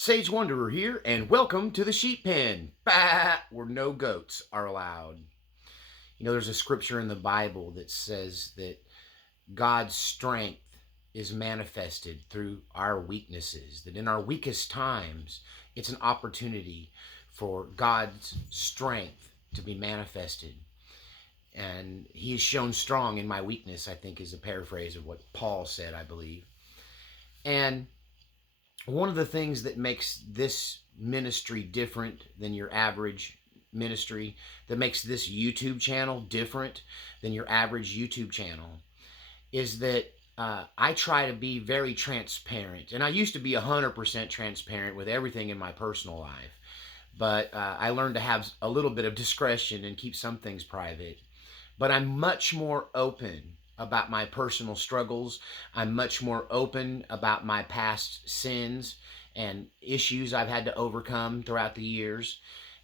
Sage Wanderer here, and welcome to the sheep pen, where no goats are allowed. You know, there's a scripture in the Bible that says that God's strength is manifested through our weaknesses, that in our weakest times, it's an opportunity for God's strength to be manifested. And he is shown strong in my weakness, I think is a paraphrase of what Paul said, I believe. And one of the things that makes this ministry different than your average ministry, that makes this YouTube channel different than your average YouTube channel, is that I try to be very transparent. And I used to be 100% transparent with everything in my personal life. But I learned to have a little bit of discretion and keep some things private. But I'm much more open about my personal struggles. I'm much more open about my past sins and issues I've had to overcome throughout the years.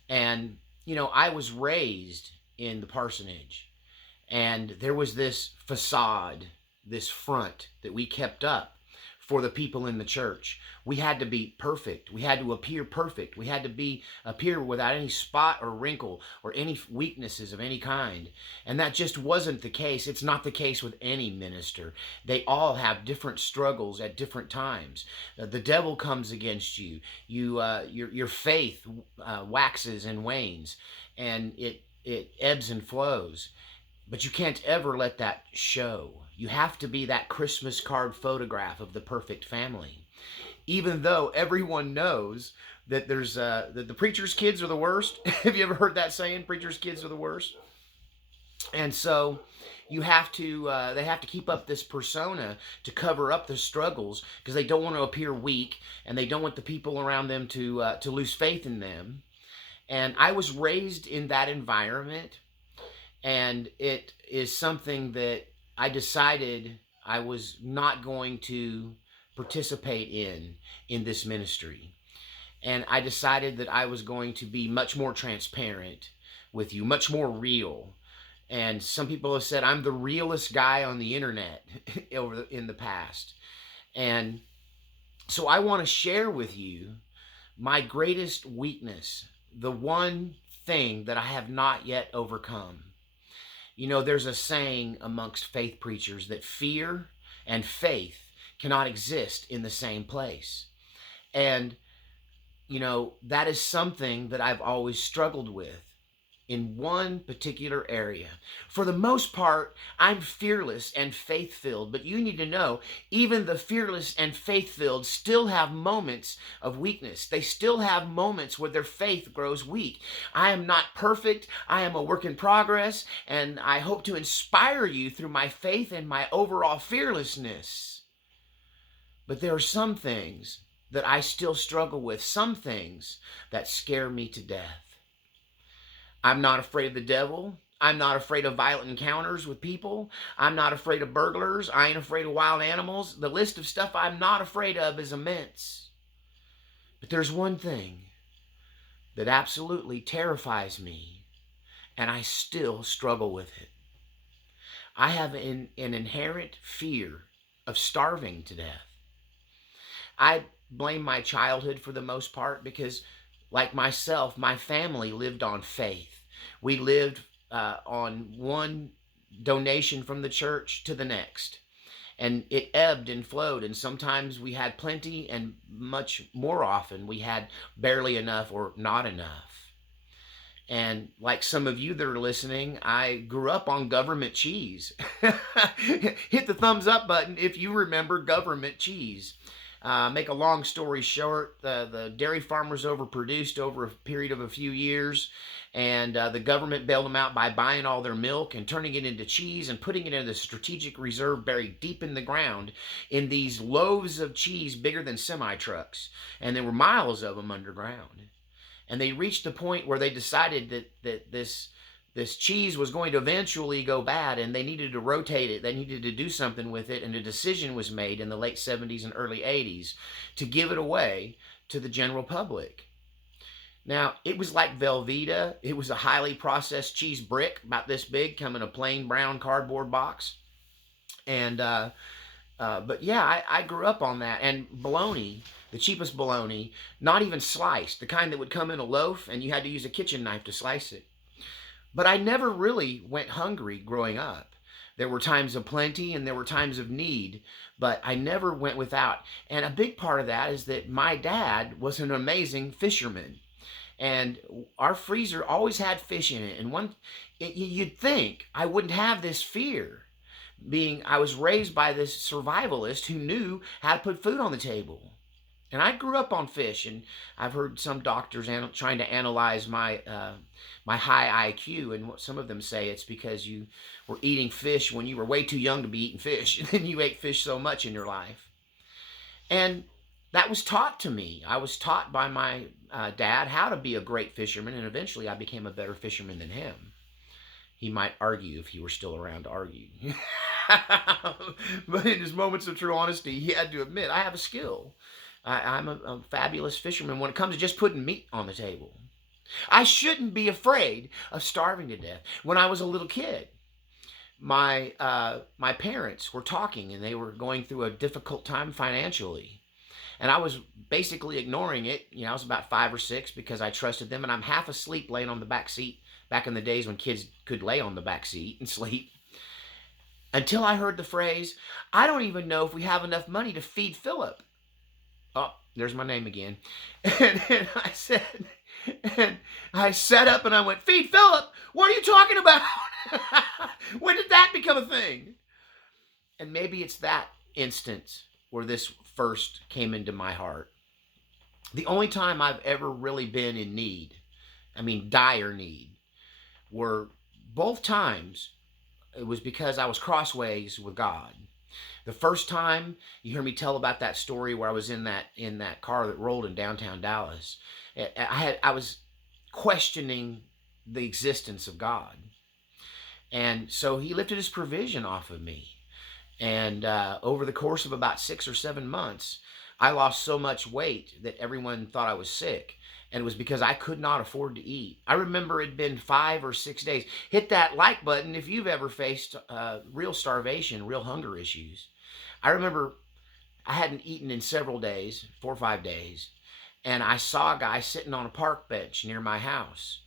And, you know, I was raised in the parsonage, and there was this facade, this front that we kept up for the people in the church. We had to be perfect. We had to appear perfect. We had to appear without any spot or wrinkle or any weaknesses of any kind. And that just wasn't the case. It's not the case with any minister. They all have different struggles at different times. The devil comes against you. Your faith waxes and wanes, and it ebbs and flows. But you can't ever let that show. You have to be that Christmas card photograph of the perfect family. Even though everyone knows that that the preacher's kids are the worst. Have you ever heard that saying? Preacher's kids are the worst. And so you have to they have to keep up this persona to cover up the struggles, because they don't want to appear weak, and they don't want the people around them to lose faith in them. And I was raised in that environment, and it is something that I decided I was not going to participate in this ministry. And I decided that I was going to be much more transparent with you, much more real. And some people have said I'm the realest guy on the internet in the past. And so I want to share with you my greatest weakness, the one thing that I have not yet overcome. You know, there's a saying amongst faith preachers that fear and faith cannot exist in the same place. And, you know, that is something that I've always struggled with in one particular area. For the most part, I'm fearless and faith-filled, but you need to know, even the fearless and faith-filled still have moments of weakness. They still have moments where their faith grows weak. I am not perfect. I am a work in progress, and I hope to inspire you through my faith and my overall fearlessness. But there are some things that I still struggle with, some things that scare me to death. I'm not afraid of the devil. I'm not afraid of violent encounters with people. I'm not afraid of burglars. I ain't afraid of wild animals. The list of stuff I'm not afraid of is immense. But there's one thing that absolutely terrifies me, and I still struggle with it. I have an inherent fear of starving to death. I blame my childhood for the most part because, like myself, my family lived on faith. We lived on one donation from the church to the next. And it ebbed and flowed. And sometimes we had plenty, and much more often we had barely enough or not enough. And like some of you that are listening, I grew up on government cheese. Hit the thumbs up button if you remember government cheese. Make a long story short, the dairy farmers overproduced over a period of a few years, and the government bailed them out by buying all their milk and turning it into cheese and putting it in the strategic reserve buried deep in the ground in these loaves of cheese bigger than semi-trucks. And there were miles of them underground. And they reached a point where they decided that this cheese was going to eventually go bad, and they needed to rotate it. They needed to do something with it, and a decision was made in the late 70s and early 80s to give it away to the general public. Now, it was like Velveeta. It was a highly processed cheese brick about this big, come in a plain brown cardboard box. And but yeah, I grew up on that. And bologna, the cheapest bologna, not even sliced, the kind that would come in a loaf and you had to use a kitchen knife to slice it. But I never really went hungry growing up. There were times of plenty and there were times of need, but I never went without. And a big part of that is that my dad was an amazing fisherman. And our freezer always had fish in it. And you'd think I wouldn't have this fear, being I was raised by this survivalist who knew how to put food on the table. And I grew up on fish, and I've heard some doctors trying to analyze my high IQ, and what some of them say it's because you were eating fish when you were way too young to be eating fish, and then you ate fish so much in your life. And that was taught to me. I was taught by my dad how to be a great fisherman, and eventually I became a better fisherman than him. He might argue if he were still around to argue. But in his moments of true honesty, he had to admit, I have a skill. I'm a fabulous fisherman when it comes to just putting meat on the table. I shouldn't be afraid of starving to death. When I was a little kid, my parents were talking, and they were going through a difficult time financially. And I was basically ignoring it. I was about 5 or 6 because I trusted them, and I'm half asleep laying on the back seat back in the days when kids could lay on the back seat and sleep. Until I heard the phrase, I don't even know if we have enough money to feed Philip. Oh, there's my name again. And I sat up and I went, feed Philip? What are you talking about? When did that become a thing? And maybe it's that instance where this first came into my heart. The only time I've ever really been in need, dire need, were both times it was because I was crossways with God. The first time, you hear me tell about that story where I was in that car that rolled in downtown Dallas. I was questioning the existence of God, and so He lifted His provision off of me. And over the course of about 6 or 7 months, I lost so much weight that everyone thought I was sick. And it was because I could not afford to eat. I remember it'd been 5 or 6 days. Hit that like button if you've ever faced real starvation, real hunger issues. I remember I hadn't eaten in several days, 4 or 5 days. And I saw a guy sitting on a park bench near my house.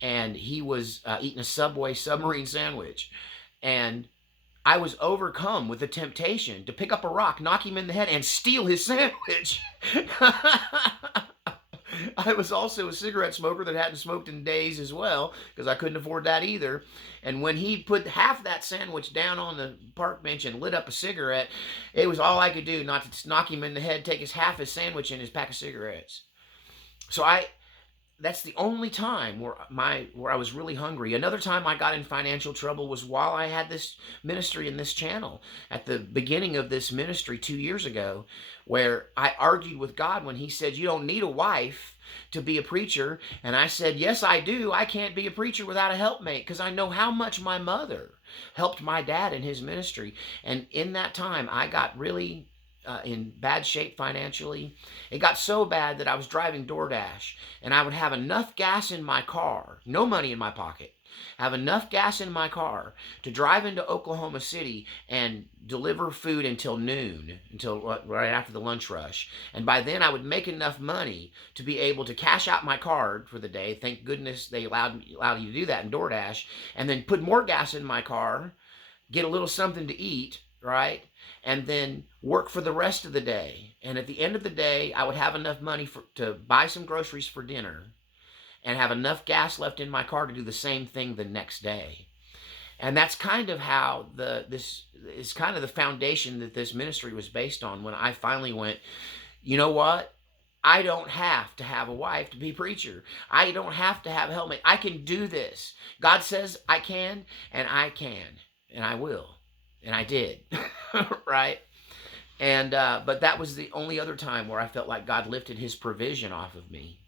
And he was eating a Subway submarine sandwich. And I was overcome with the temptation to pick up a rock, knock him in the head, and steal his sandwich. I was also a cigarette smoker that hadn't smoked in days as well, because I couldn't afford that either. And when he put half that sandwich down on the park bench and lit up a cigarette, it was all I could do not to knock him in the head, take half his sandwich and his pack of cigarettes. So that's the only time where I was really hungry. Another time I got in financial trouble was while I had this ministry in this channel. At the beginning of this ministry 2 years ago, where I argued with God when He said, you don't need a wife to be a preacher. And I said, yes, I do. I can't be a preacher without a helpmate, because I know how much my mother helped my dad in his ministry. And in that time, I got really in bad shape financially. It got so bad that I was driving DoorDash, and I would have enough gas in my car, no money in my pocket, have enough gas in my car to drive into Oklahoma City and deliver food until noon, until right after the lunch rush. And by then I would make enough money to be able to cash out my card for the day. Thank goodness they allowed you to do that in DoorDash. And then put more gas in my car, get a little something to eat, right? And then work for the rest of the day. And at the end of the day, I would have enough money to buy some groceries for dinner and have enough gas left in my car to do the same thing the next day. And that's kind of how this is kind of the foundation that this ministry was based on, when I finally went, you know what? I don't have to have a wife to be a preacher. I don't have to have a helpmate. I can do this. God says I can, and I can, and I will. And I did, right? And but that was the only other time where I felt like God lifted His provision off of me.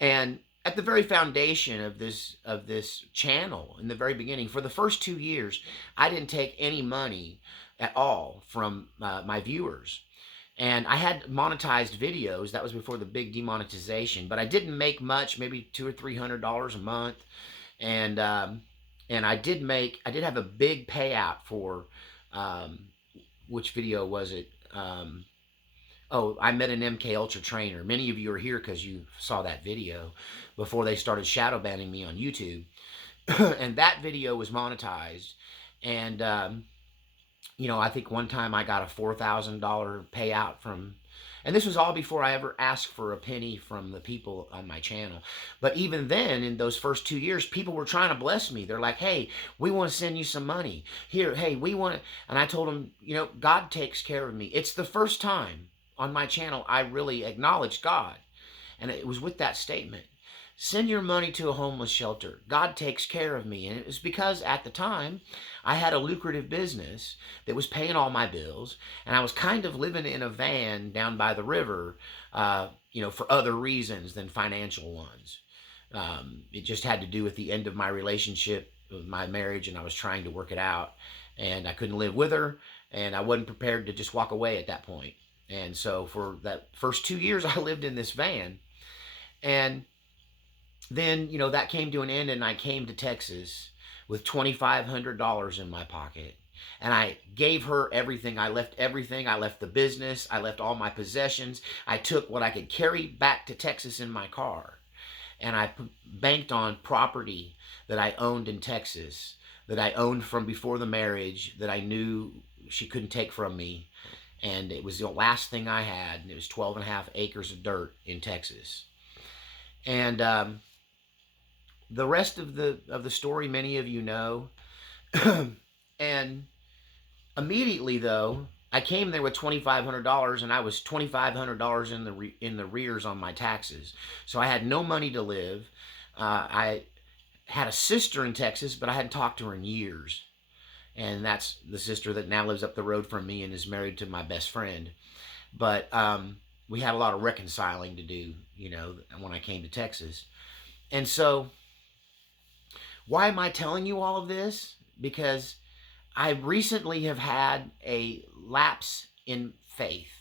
And at the very foundation of this channel, in the very beginning, for the first 2 years, I didn't take any money at all from my viewers. And I had monetized videos. That was before the big demonetization. But I didn't make much, maybe $200 or $300 a month. And I did have a big payout for, which video was it? Oh, I met an MK Ultra trainer. Many of you are here because you saw that video before they started shadow banning me on YouTube. And that video was monetized. And, I think one time I got a $4,000 payout from, and this was all before I ever asked for a penny from the people on my channel. But even then, in those first 2 years, people were trying to bless me. They're like, hey, we want to send you some money. Here, hey, we want to. And I told them, God takes care of me. It's the first time on my channel I really acknowledged God. And it was with that statement. Send your money to a homeless shelter. God takes care of me. And it was because at the time I had a lucrative business that was paying all my bills. And I was kind of living in a van down by the river, for other reasons than financial ones. It just had to do with the end of my relationship with my marriage, and I was trying to work it out. And I couldn't live with her, and I wasn't prepared to just walk away at that point. And so for that first 2 years, I lived in this van. And then, that came to an end, and I came to Texas with $2,500 in my pocket. And I gave her everything. I left everything. I left the business. I left all my possessions. I took what I could carry back to Texas in my car. And I banked on property that I owned in Texas, that I owned from before the marriage, that I knew she couldn't take from me. And it was the last thing I had. And it was 12 and a half acres of dirt in Texas. And the rest of the story, many of you know. And immediately, though, I came there with $2,500, and I was $2,500 in the rears on my taxes. So I had no money to live. I had a sister in Texas, but I hadn't talked to her in years. And that's the sister that now lives up the road from me and is married to my best friend. But we had a lot of reconciling to do, when I came to Texas. And so, why am I telling you all of this? Because I recently have had a lapse in faith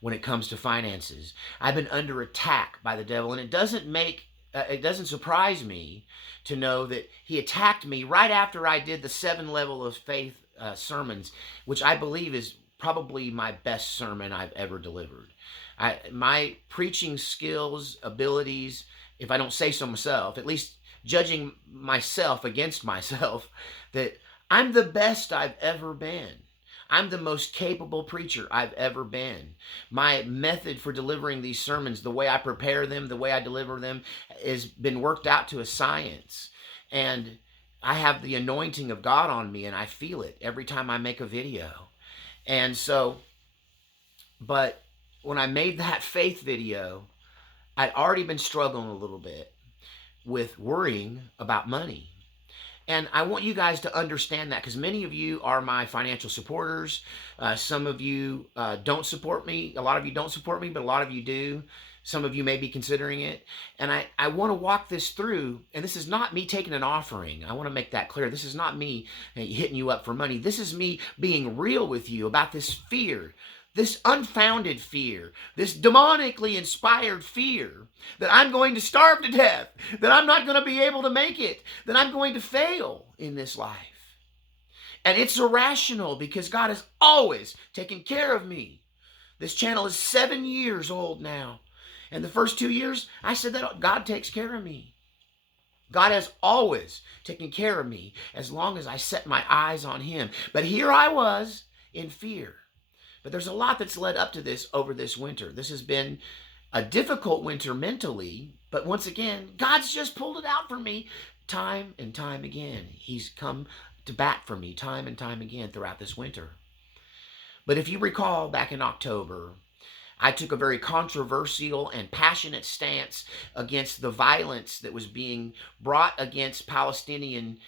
when it comes to finances. I've been under attack by the devil, and it doesn't surprise me to know that he attacked me right after I did the 7 level of faith sermons, which I believe is probably my best sermon I've ever delivered. My preaching skills, abilities, if I don't say so myself, at least judging myself against myself, that I'm the best I've ever been. I'm the most capable preacher I've ever been. My method for delivering these sermons, the way I prepare them, the way I deliver them, has been worked out to a science. And I have the anointing of God on me, and I feel it every time I make a video. And so, but when I made that faith video, I'd already been struggling a little bit with worrying about money. And I want you guys to understand that, because many of you are my financial supporters. Some of you don't support me. A lot of you don't support me, but a lot of you do. Some of you may be considering it. And I want to walk this through. And this is not me taking an offering. I want to make that clear. This is not me hitting you up for money. This is me being real with you about this fear, this unfounded fear, this demonically inspired fear that I'm going to starve to death, that I'm not going to be able to make it, that I'm going to fail in this life. And it's irrational because God has always taken care of me. This channel is 7 years old now. And the first 2 years, I said that God takes care of me. God has always taken care of me as long as I set my eyes on Him. But here I was in fear. But there's a lot that's led up to this over this winter. This has been a difficult winter mentally, but once again, God's just pulled it out for me time and time again. He's come to bat for me time and time again throughout this winter. But if you recall, back in October, I took a very controversial and passionate stance against the violence that was being brought against Palestinian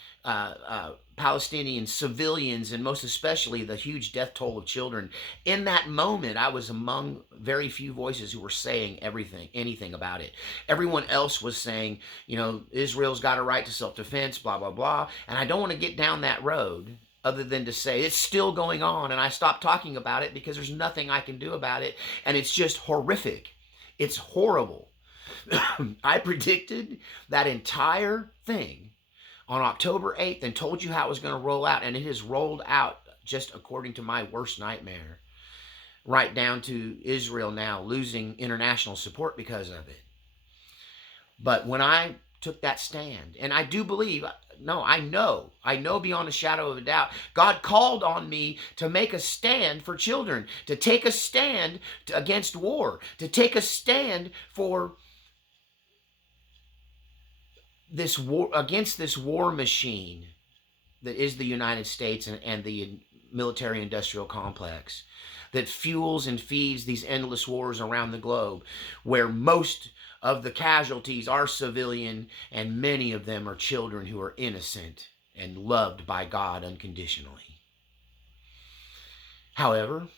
civilians, and most especially the huge death toll of children. In that moment, I was among very few voices who were saying anything about it. Everyone else was saying, Israel's got a right to self-defense, blah, blah, blah. And I don't want to get down that road other than to say it's still going on, and I stopped talking about it because there's nothing I can do about it, and it's just horrific. It's horrible. I predicted that entire thing on October 8th and told you how it was going to roll out, and it has rolled out just according to my worst nightmare. right down to Israel now losing international support because of it. But when I took that stand, and I do believe, no, I know beyond a shadow of a doubt, God called on me to make a stand for children, to take a stand against war, to take a stand for this war, against this war machine that is the United States and the military industrial complex that fuels and feeds these endless wars around the globe, where most of the casualties are civilian and many of them are children who are innocent and loved by God unconditionally. However,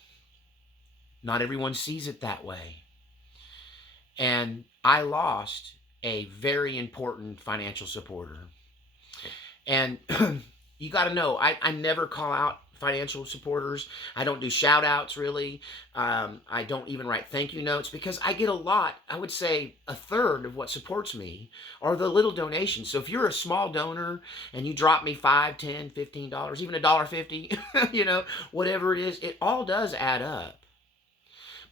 not everyone sees it that way. And I lost a very important financial supporter. And you got to know, I never call out financial supporters. I don't do shout outs really. I don't even write thank you notes because I get a lot. I would say a third of what supports me are the little donations. So if you're a small donor and you drop me $5, $10, $15, even $1.50, whatever it is, it all does add up.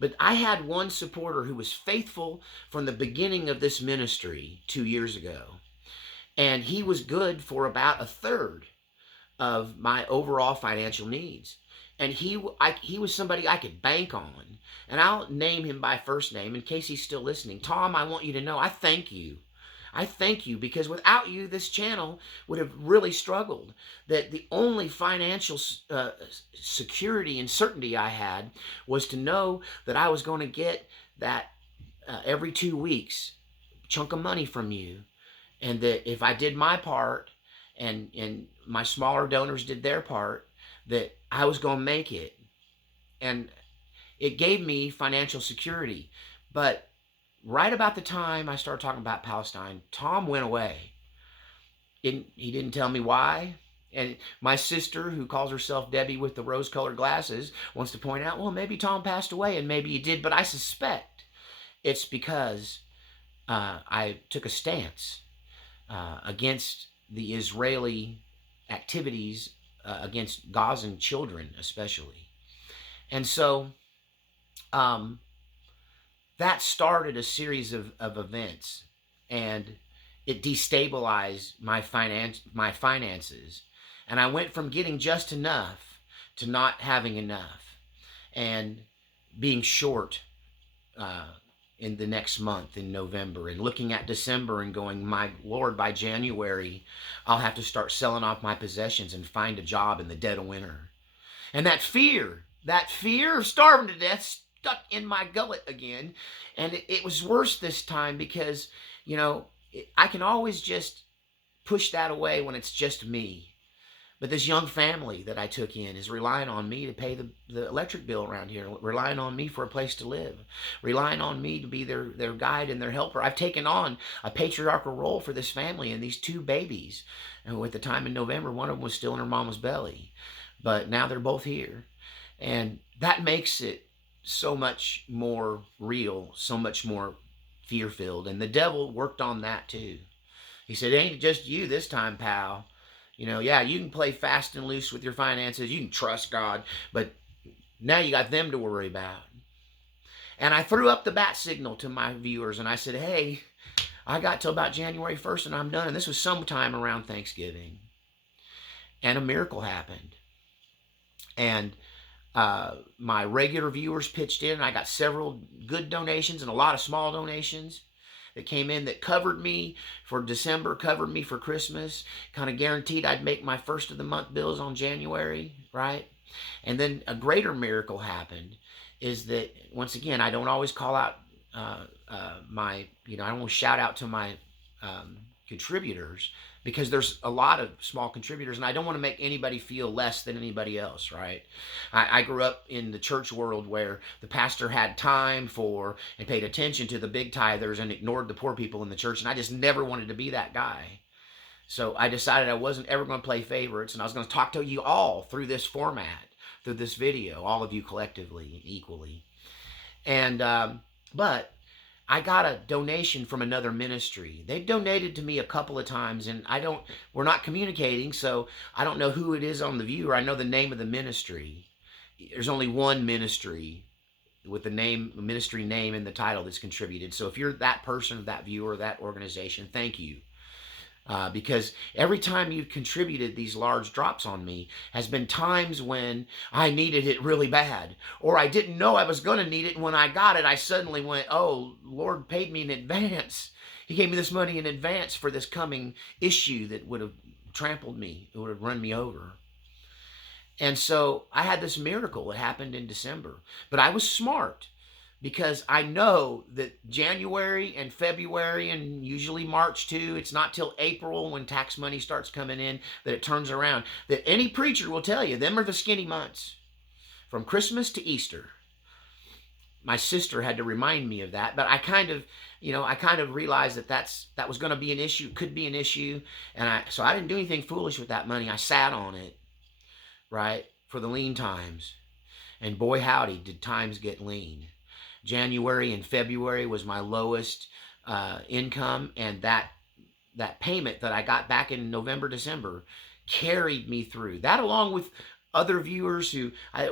But I had one supporter who was faithful from the beginning of this ministry 2 years ago. And he was good for about a third of my overall financial needs. And he was somebody I could bank on. And I'll name him by first name in case he's still listening. Tom, I want you to know I thank you. I thank you because without you, this channel would have really struggled. That the only financial security and certainty I had was to know that I was going to get that every 2 weeks chunk of money from you. And that if I did my part and my smaller donors did their part, that I was going to make it. And it gave me financial security. But right about the time I started talking about Palestine, Tom went away. He didn't tell me why. And my sister, who calls herself Debbie with the rose-colored glasses, wants to point out, well, maybe Tom passed away, and maybe he did. But I suspect it's because I took a stance against the Israeli activities against Gazan children especially. And so that started a series of events, and it destabilized my finances. And I went from getting just enough to not having enough and being short in the next month in November, and looking at December and going, my Lord, by January, I'll have to start selling off my possessions and find a job in the dead of winter. And that fear of starving to death stuck in my gullet again. And it was worse this time because, I can always just push that away when it's just me. But this young family that I took in is relying on me to pay the electric bill around here, relying on me for a place to live, relying on me to be their guide and their helper. I've taken on a patriarchal role for this family and these 2 babies. And at the time in November, one of them was still in her mama's belly. But now they're both here. And that makes it so much more real, so much more fear-filled. And the devil worked on that too. He said, it ain't just you this time, pal. Yeah, you can play fast and loose with your finances. You can trust God. But now you got them to worry about. And I threw up the bat signal to my viewers. And I said, hey, I got till about January 1st and I'm done. And this was sometime around Thanksgiving. And a miracle happened. And my regular viewers pitched in. I got several good donations and a lot of small donations that came in that covered me for December, covered me for Christmas, kind of guaranteed I'd make my first of the month bills on January, right? And then a greater miracle happened is that, once again, I don't always call out I don't want to shout out to my contributors, because there's a lot of small contributors, and I don't want to make anybody feel less than anybody else, right? I grew up in the church world where the pastor had time for and paid attention to the big tithers and ignored the poor people in the church, and I just never wanted to be that guy. So I decided I wasn't ever going to play favorites, and I was going to talk to you all through this format, through this video, all of you collectively, equally. And, but I got a donation from another ministry. They've donated to me a couple of times, and we're not communicating, so I don't know who it is on the viewer. I know the name of the ministry. There's only one ministry with the name, ministry name in the title that's contributed. So if you're that person, that viewer, that organization, thank you. Because every time you've contributed these large drops on me has been times when I needed it really bad, or I didn't know I was going to need it. And when I got it, I suddenly went, oh, Lord paid me in advance. He gave me this money in advance for this coming issue that would have trampled me. It would have run me over. And so I had this miracle. It happened in December. But I was smart, because I know that January and February and usually March too, it's not till April when tax money starts coming in that it turns around. That any preacher will tell you, them are the skinny months. From Christmas to Easter. My sister had to remind me of that, but I kind of realized that was going to be an issue, could be an issue. So I didn't do anything foolish with that money. I sat on it, right, for the lean times. And boy, howdy, did times get lean. January and February was my lowest income, and that payment that I got back in November, December carried me through. That, along with other viewers who I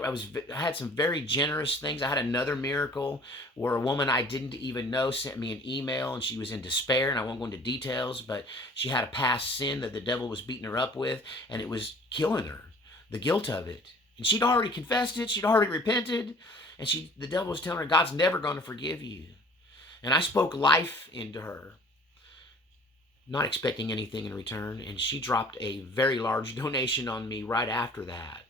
had some very generous things. I had another miracle where a woman I didn't even know sent me an email, and she was in despair, and I won't go into details, but she had a past sin that the devil was beating her up with, and it was killing her, the guilt of it. And she'd already confessed it. She'd already repented. And the devil was telling her, God's never going to forgive you. And I spoke life into her, not expecting anything in return. And she dropped a very large donation on me right after that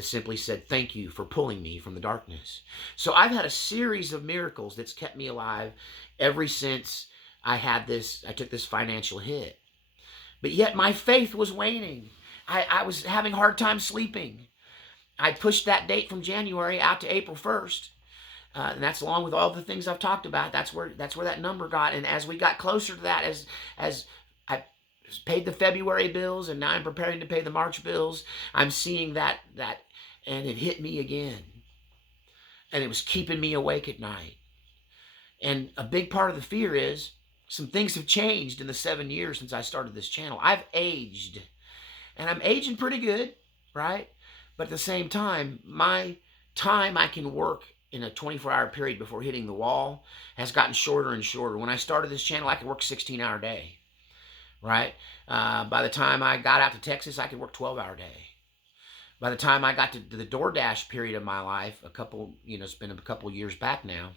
simply said, thank you for pulling me from the darkness. So I've had a series of miracles that's kept me alive ever since I took this financial hit. But yet my faith was waning. I was having a hard time sleeping. I pushed that date from January out to April 1st. And that's along with all the things I've talked about. That's where that number got. And as we got closer to that, as I paid the February bills, and now I'm preparing to pay the March bills, I'm seeing that and it hit me again. And it was keeping me awake at night. And a big part of the fear is some things have changed in the 7 years since I started this channel. I've aged. And I'm aging pretty good, right? But at the same time, my time I can work in a 24-hour period before hitting the wall has gotten shorter and shorter. When I started this channel, I could work a 16-hour day, right? By the time I got out to Texas, I could work a 12-hour day. By the time I got to the DoorDash period of my life, it's been a couple years back now,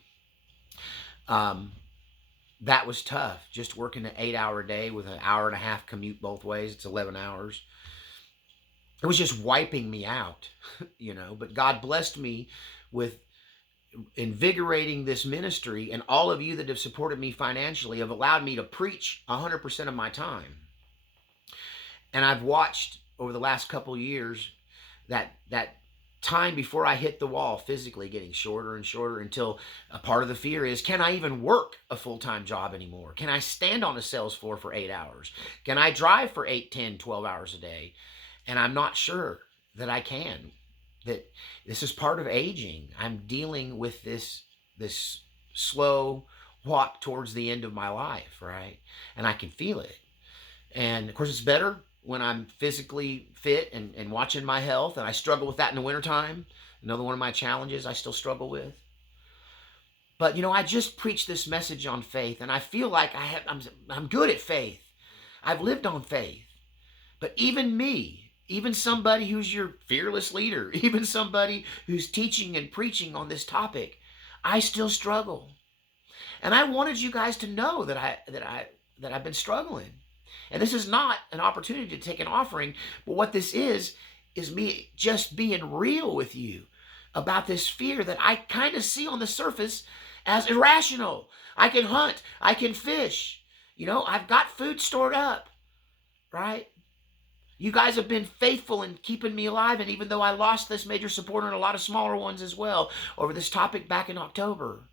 that was tough. Just working an 8-hour day with an hour and a half commute both ways. It's 11 hours. It was just wiping me out, but God blessed me with invigorating this ministry, and all of you that have supported me financially have allowed me to preach 100% of my time. And I've watched over the last couple years that time before I hit the wall physically getting shorter and shorter, until a part of the fear is, can I even work a full-time job anymore? Can I stand on a sales floor for 8 hours? Can I drive for 8, 10, 12 hours a day? And I'm not sure that I can. That this is part of aging. I'm dealing with this slow walk towards the end of my life, right? And I can feel it. And of course, it's better when I'm physically fit and watching my health. And I struggle with that in the wintertime. Another one of my challenges I still struggle with. But I just preached this message on faith, and I feel like I'm good at faith. I've lived on faith. But even me, even somebody who's your fearless leader, even somebody who's teaching and preaching on this topic, I still struggle. And I wanted you guys to know that I've been struggling. And this is not an opportunity to take an offering, but what this is me just being real with you about this fear that I kind of see on the surface as irrational. I can hunt, I can fish, I've got food stored up, right? You guys have been faithful in keeping me alive, and even though I lost this major supporter and a lot of smaller ones as well over this topic back in October,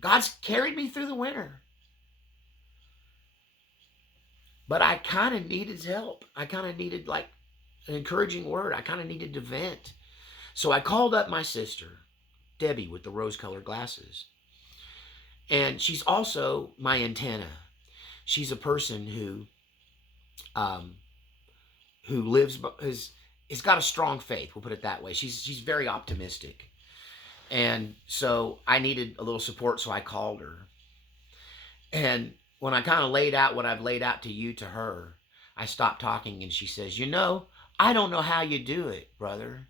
God's carried me through the winter. But I kind of needed help. I kind of needed like an encouraging word. I kind of needed to vent. So I called up my sister, Debbie, with the rose-colored glasses. And she's also my antenna. She's a person who has got a strong faith. We'll put it that way. She's very optimistic. And so I needed a little support, so I called her. And when I kind of laid out what I've laid out to you to her, I stopped talking and she says, I don't know how you do it, brother.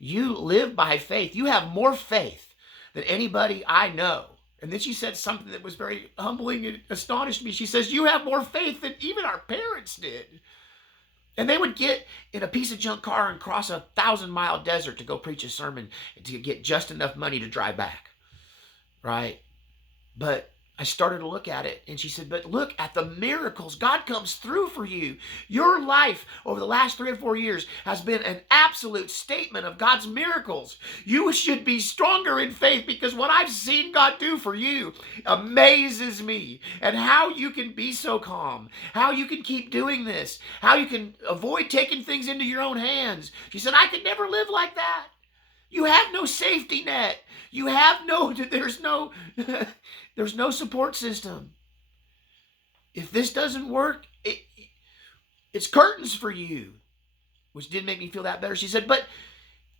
You live by faith. You have more faith than anybody I know. And then she said something that was very humbling and astonished me. She says, you have more faith than even our parents did. And they would get in a piece of junk car and cross a 1,000-mile desert to go preach a sermon to get just enough money to drive back. Right? But I started to look at it, and she said, but look at the miracles. God comes through for you. Your life over the last 3 or 4 years has been an absolute statement of God's miracles. You should be stronger in faith, because what I've seen God do for you amazes me. And how you can be so calm, how you can keep doing this, how you can avoid taking things into your own hands. She said, I could never live like that. You have no safety net. You have there's no support system. If this doesn't work, it's curtains for you, which didn't make me feel that better. She said, but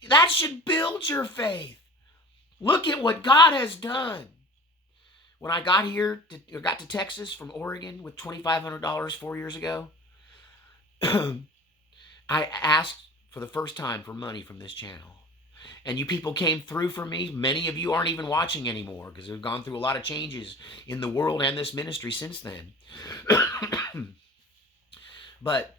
that should build your faith. Look at what God has done. When I got to Texas from Oregon with $2,500 4 years ago, I asked for the first time for money from this channel. And you people came through for me. Many of you aren't even watching anymore because we've gone through a lot of changes in the world and this ministry since then. But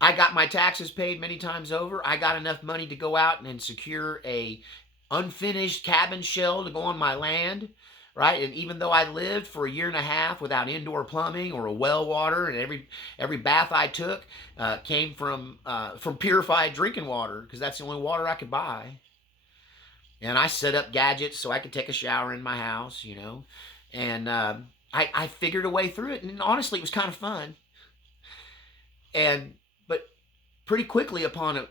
I got my taxes paid many times over. I got enough money to go out and secure a unfinished cabin shell to go on my land, right? And even though I lived for 1.5 years without indoor plumbing or a well water, and every bath I took came from purified drinking water, because that's the only water I could buy. And I set up gadgets so I could take a shower in my house, and I figured a way through it. And honestly, it was kind of fun. But pretty quickly upon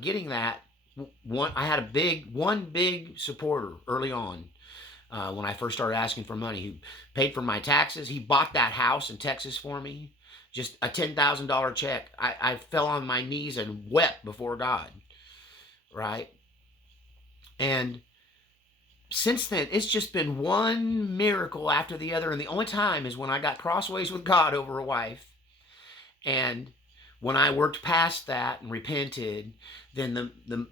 getting that, I had one big supporter early on when I first started asking for money. He paid for my taxes. He bought that house in Texas for me, just a $10,000 check. I fell on my knees and wept before God, right? And since then, it's just been one miracle after the other. And the only time is when I got crossways with God over a wife. And when I worked past that and repented, then the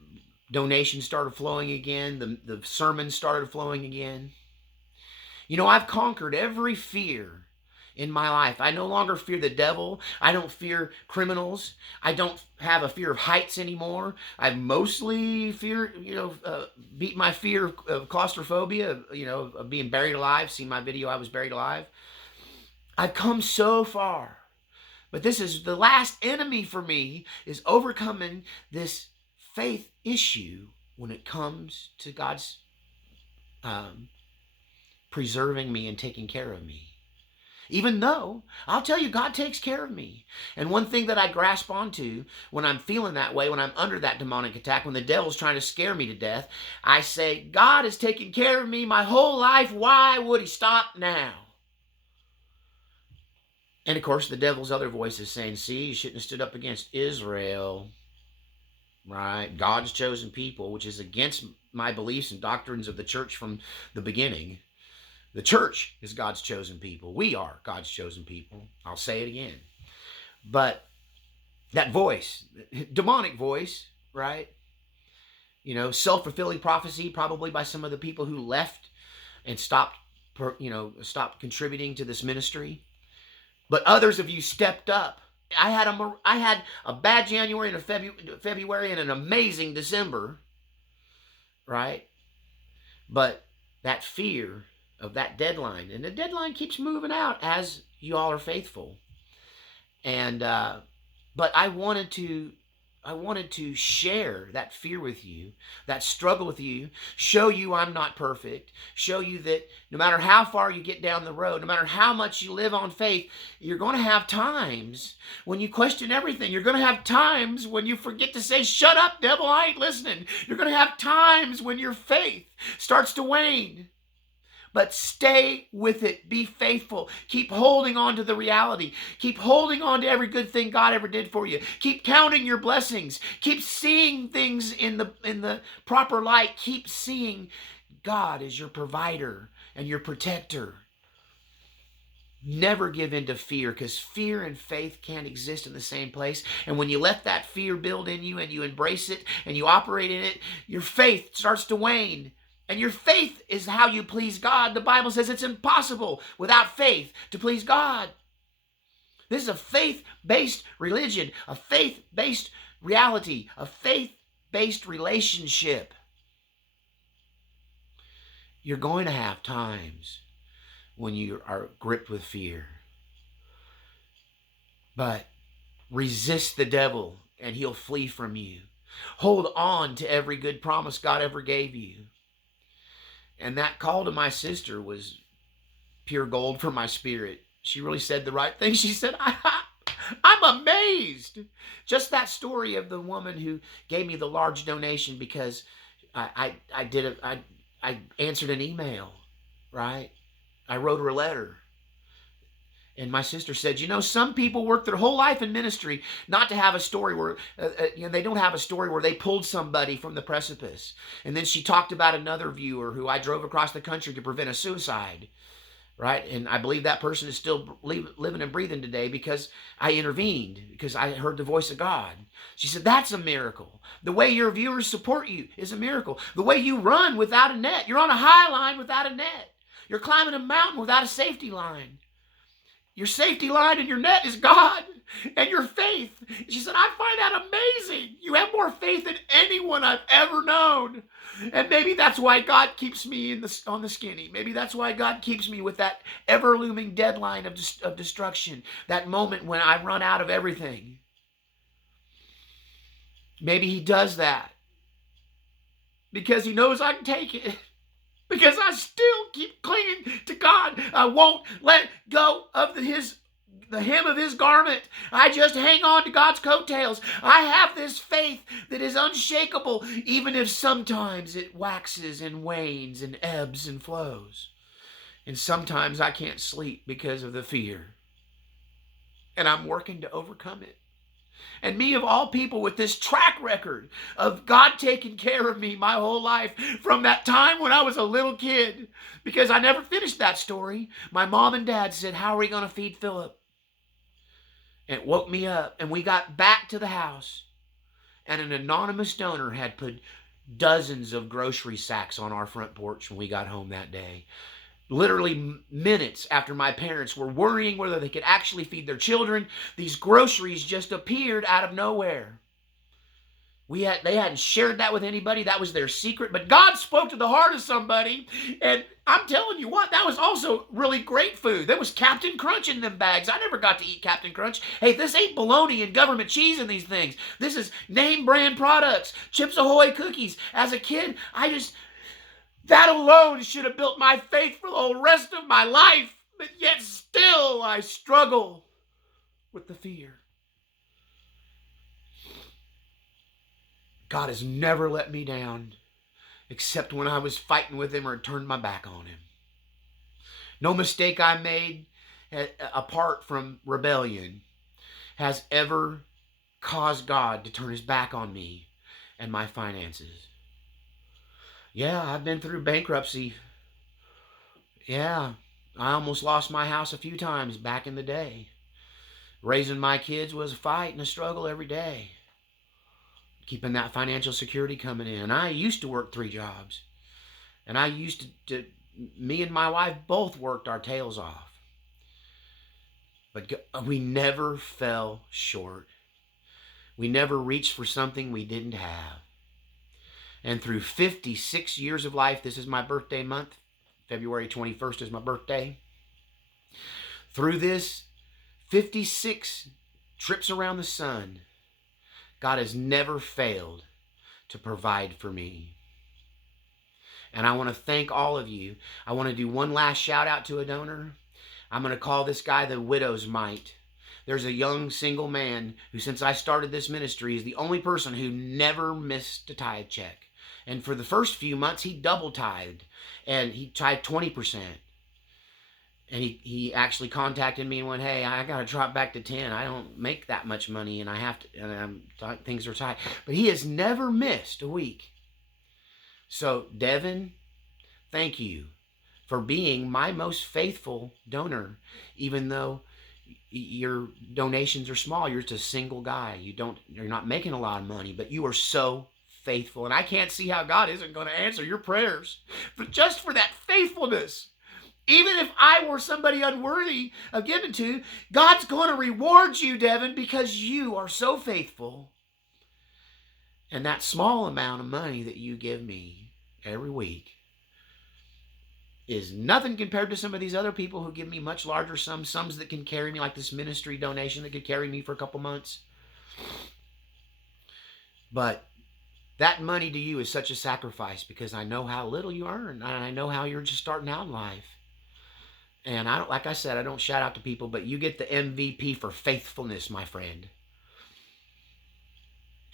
donations started flowing again. The sermons started flowing again. I've conquered every fear in my life. I no longer fear the devil. I don't fear criminals. I don't have a fear of heights anymore. I mostly beat my fear of claustrophobia, of being buried alive. See my video, I was buried alive. I've come so far. But this is the last enemy for me, is overcoming this faith issue when it comes to God's preserving me and taking care of me. Even though, I'll tell you, God takes care of me. And one thing that I grasp onto when I'm feeling that way, when I'm under that demonic attack, when the devil's trying to scare me to death, I say, God has taken care of me my whole life. Why would he stop now? And of course, the devil's other voice is saying, see, you shouldn't have stood up against Israel, right? God's chosen people, which is against my beliefs and doctrines of the church from the beginning. The church is God's chosen people. We are God's chosen people. I'll say it again. But that voice, demonic voice, right? Self-fulfilling prophecy, probably by some of the people who left and stopped contributing to this ministry. But others of you stepped up. I had a bad January and a February and an amazing December, right? But that fear of that deadline, and the deadline keeps moving out as you all are faithful. And but I wanted to share that fear with you, that struggle with you, show you I'm not perfect, show you that no matter how far you get down the road, no matter how much you live on faith, you're going to have times when you question everything. You're going to have times when you forget to say, shut up, devil, I ain't listening. You're going to have times when your faith starts to wane. But stay with it. Be faithful. Keep holding on to the reality. Keep holding on to every good thing God ever did for you. Keep counting your blessings. Keep seeing things in the proper light. Keep seeing God as your provider and your protector. Never give in to fear, because fear and faith can't exist in the same place. And when you let that fear build in you and you embrace it and you operate in it, your faith starts to wane. And your faith is how you please God. The Bible says it's impossible without faith to please God. This is a faith-based religion, a faith-based reality, a faith-based relationship. You're going to have times when you are gripped with fear. But resist the devil and he'll flee from you. Hold on to every good promise God ever gave you. And that call to my sister was pure gold for my spirit. She really said the right thing. She said, I'm amazed. Just that story of the woman who gave me the large donation because I answered an email, right? I wrote her a letter. And my sister said, some people work their whole life in ministry not to have a story where, they don't have a story where they pulled somebody from the precipice. And then she talked about another viewer who I drove across the country to prevent a suicide, right? And I believe that person is still living and breathing today because I intervened, because I heard the voice of God. She said, that's a miracle. The way your viewers support you is a miracle. The way you run without a net. You're on a high line without a net. You're climbing a mountain without a safety line. Your safety line and your net is God and your faith. She said, I find that amazing. You have more faith than anyone I've ever known. And maybe that's why God keeps me on the skinny. Maybe that's why God keeps me with that ever-looming deadline of destruction. That moment when I run out of everything. Maybe he does that because he knows I can take it. Because I still keep clinging to God. I won't let go of the hem of his garment. I just hang on to God's coattails. I have this faith that is unshakable, even if sometimes it waxes and wanes and ebbs and flows. And sometimes I can't sleep because of the fear. And I'm working to overcome it. And me of all people with this track record of God taking care of me my whole life from that time when I was a little kid. Because I never finished that story. My mom and dad said, how are we going to feed Philip? And it woke me up. And we got back to the house. And an anonymous donor had put dozens of grocery sacks on our front porch when we got home that day. Literally minutes after my parents were worrying whether they could actually feed their children, these groceries just appeared out of nowhere. They hadn't shared that with anybody. That was their secret. But God spoke to the heart of somebody. And I'm telling you what, that was also really great food. There was Captain Crunch in them bags. I never got to eat Captain Crunch. Hey, this ain't bologna and government cheese in these things. This is name brand products. Chips Ahoy cookies. As a kid, that alone should have built my faith for the whole rest of my life. But yet still I struggle with the fear. God has never let me down except when I was fighting with him or turned my back on him. No mistake I made apart from rebellion has ever caused God to turn his back on me and my finances. Yeah, I've been through bankruptcy. Yeah, I almost lost my house a few times back in the day. Raising my kids was a fight and a struggle every day. Keeping that financial security coming in. I used to work 3 jobs. And me and my wife both worked our tails off. But we never fell short. We never reached for something we didn't have. And through 56 years of life, this is my birthday month. February 21st is my birthday. Through this 56 trips around the sun, God has never failed to provide for me. And I want to thank all of you. I want to do one last shout out to a donor. I'm going to call this guy the widow's mite. There's a young single man who, since I started this ministry, is the only person who never missed a tithe check. And for the first few months, he double tithed. And he tithed 20%. And he actually contacted me and went, hey, I got to drop back to 10. I don't make that much money, and I have to, and things are tight. But he has never missed a week. So, Devin, thank you for being my most faithful donor, even though your donations are small. You're just a single guy. You're not making a lot of money, but you are so faithful. And I can't see how God isn't going to answer your prayers, but just for that faithfulness. Even if I were somebody unworthy of giving to, God's going to reward you, Devin, because you are so faithful. And that small amount of money that you give me every week is nothing compared to some of these other people who give me much larger sums that can carry me, like this ministry donation that could carry me for a couple months. But that money to you is such a sacrifice, because I know how little you earn, and I know how you're just starting out in life. And I don't, like I said, I don't shout out to people, but you get the MVP for faithfulness, my friend.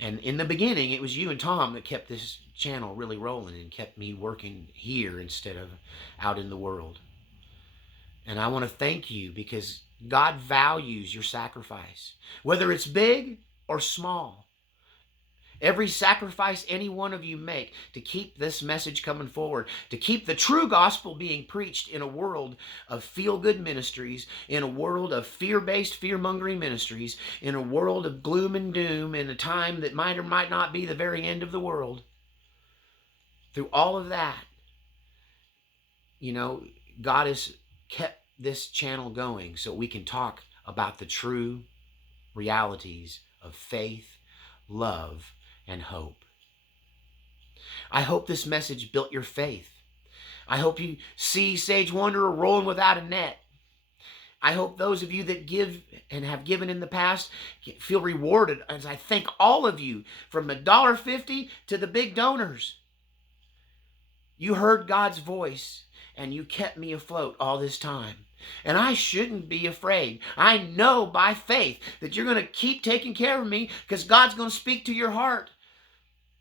And in the beginning, it was you and Tom that kept this channel really rolling and kept me working here instead of out in the world. And I want to thank you, because God values your sacrifice, whether it's big or small. Every sacrifice any one of you make to keep this message coming forward, to keep the true gospel being preached in a world of feel-good ministries, in a world of fear-based, fear-mongering ministries, in a world of gloom and doom, in a time that might or might not be the very end of the world. Through all of that, God has kept this channel going so we can talk about the true realities of faith, love, and hope. I hope this message built your faith. I hope you see Sage Wanderer rolling without a net. I hope those of you that give and have given in the past feel rewarded, as I thank all of you, from the $1.50 to the big donors. You heard God's voice and you kept me afloat all this time. And I shouldn't be afraid. I know by faith that you're going to keep taking care of me, because God's going to speak to your heart.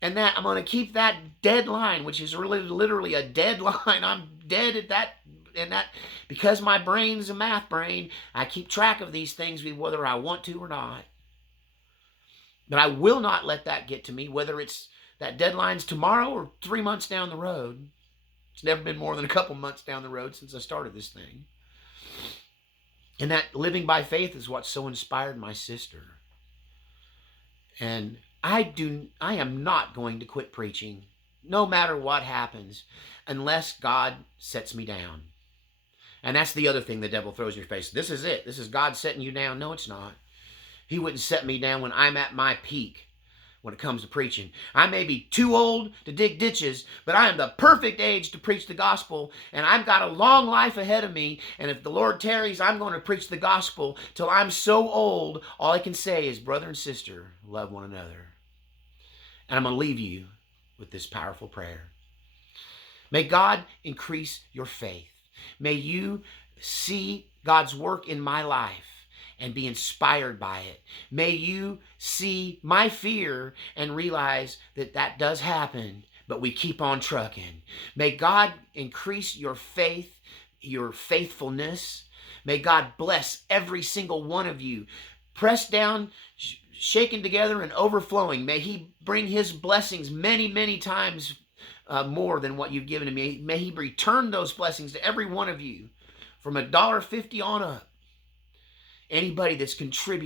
And that I'm going to keep that deadline, which is really literally a deadline. I'm dead at that. And that, because my brain's a math brain, I keep track of these things whether I want to or not. But I will not let that get to me, whether it's that deadline's tomorrow or 3 months down the road. It's never been more than a couple months down the road since I started this thing. And that living by faith is what so inspired my sister. And I am not going to quit preaching, no matter what happens, unless God sets me down. And that's the other thing the devil throws in your face. This is it. This is God setting you down. No, it's not. He wouldn't set me down when I'm at my peak when it comes to preaching. I may be too old to dig ditches, but I am the perfect age to preach the gospel, and I've got a long life ahead of me, and if the Lord tarries, I'm going to preach the gospel till I'm so old, all I can say is, brother and sister, love one another. And I'm going to leave you with this powerful prayer. May God increase your faith. May you see God's work in my life and be inspired by it. May you see my fear and realize that that does happen, but we keep on trucking. May God increase your faith, your faithfulness. May God bless every single one of you. Pressed down, shaken together, and overflowing. May He bring His blessings many, many times more than what you've given to me. May He return those blessings to every one of you from $1.50 on up. Anybody that's contributed